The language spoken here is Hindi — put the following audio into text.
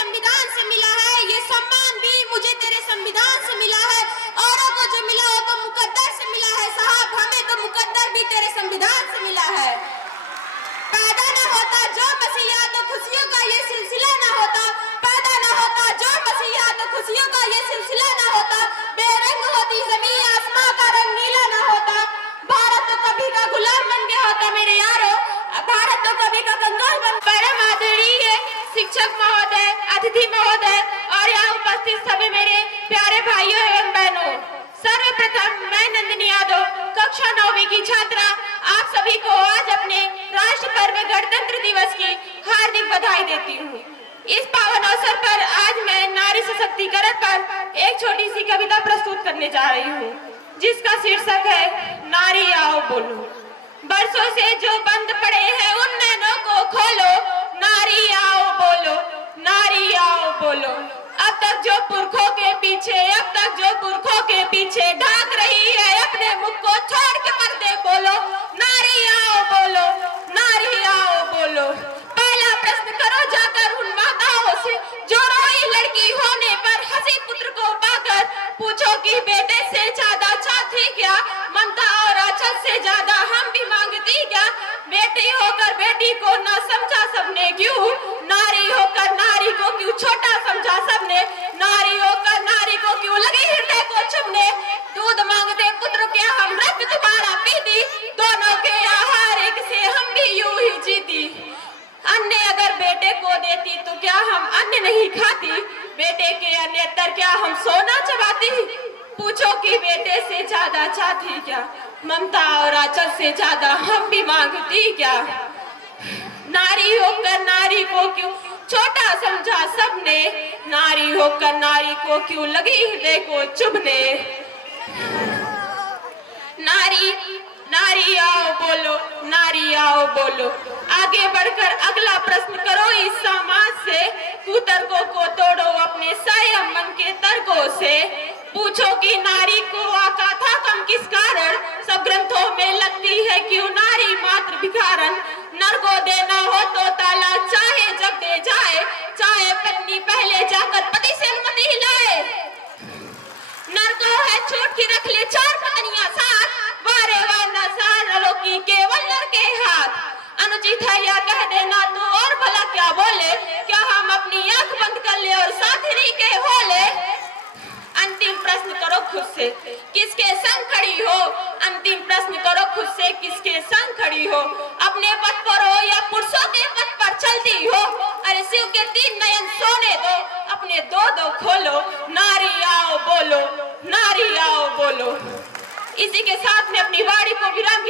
संविधान से मिला है, ये सम्मान भी मुझे तेरे संविधान से मिला है। औरों को जो मिला हो तो मुकद्दर से मिला है साहब, हमें तो मुकद्दर भी तेरे संविधान से मिला है। पैदा न होता जो मसीहा तो खुशियों का ये सिलसिला न होता, पैदा न होता जो मसीहा तो खुशियों का ये सिलसिला न होता, बेरंग होती जमीन आसमां का रंग नीला न होता, भारत तो कभी का गुलाम बन गया होता मेरे यारों, भारत तो कभी का कंगाल बन। परम आदरणीय शिक्षक महोदय, अतिथि महोदय और यहाँ उपस्थित सभी मेरे प्यारे भाइयों एवं बहनों, सर्वप्रथम मैं नंदिनी यादव कक्षा 9वीं की छात्रा आप सभी को आज अपने राष्ट्र पर्व गणतंत्र दिवस की हार्दिक बधाई देती हूँ। इस पावन अवसर पर आज मैं नारी सशक्तिकरण पर एक छोटी सी कविता प्रस्तुत करने जा रही हूँ, जिसका शीर्षक है नारी आओ बोलो। बरसों से जो बंद पड़े हैं उन नैनों को खोलो, नारी आओ बोलो, नारी आओ बोलो। अब तक जो पुरखों के पीछे ढाक रही है अपने मुख को छोड़ के पर्दे बोलो, नारी आओ बोलो, नारी आओ बोलो। पहला प्रश्न करो जाकर उन माताओं से जो रोई लड़की होने पर हंसी पुत्र को पाकर, पूछो कि बेटे से ज्यादा चाहती क्या, ममता और आंचल से ज्यादा हम भी मांगती क्या। बेटी होकर बेटी को ना समझा सबने क्यों, नारी होकर नारी को क्यों छोटा समझा सबने, नारी होकर नारी को क्यों लगी हृदय को चुभने। दूध मांगते पुत्र के हम रक्त तुम्हारा पीती, दोनों के आहार एक से हम भी यूं ही जीती। अन्य अगर बेटे को देती तो क्या हम अन्य नहीं खाती, बेटे के अन्यतर क्या हम सोना चबाती। पूछो कि बेटे से ज्यादा चाहती क्या, ममता और आंचल से ज्यादा हम भी मांगती क्या। नारी होकर नारी को क्यों छोटा समझा सबने, नारी होकर नारी को क्यों लगी हृदय को चुभने। नारी नारी आओ बोलो, नारी आओ बोलो। आगे बढ़कर अगला प्रश्न करो इस समाज से, कुतर्कों को तोड़ो अपने संयम मन के तर्कों से। पूछो कि नारी को आका था कम किस कारण, सब ग्रंथों में लगती है क्यों नारी मात्र भिखारन। नर को देना हो तो ताला चाहे जब दे जाए, चाहे पत्नी पहले जाकर पति से अनुमति लाए। नर को है छूट की रख ले 4 पत्नियां साथ, वारे वारना सारों की केवल नर के हाथ। अनुचित है या कह देना तो और भला क्या बोले, क्या हम अपनी आंख बंद कर ले और साथी के होले। अंतिम प्रश्न करो खुद से किसके संग खड़ी हो, अंतिम प्रश्न करो खुद से किसके संग खड़ी हो। अपने पथ पर हो या पुरुषों के पथ पर चलती हो, अरे शिव के 3 नयन सोने दो, अपने 2 खोलो, नारी आओ बोलो, नारी आओ बोलो। इसी के साथ में अपनी वाणी को विराम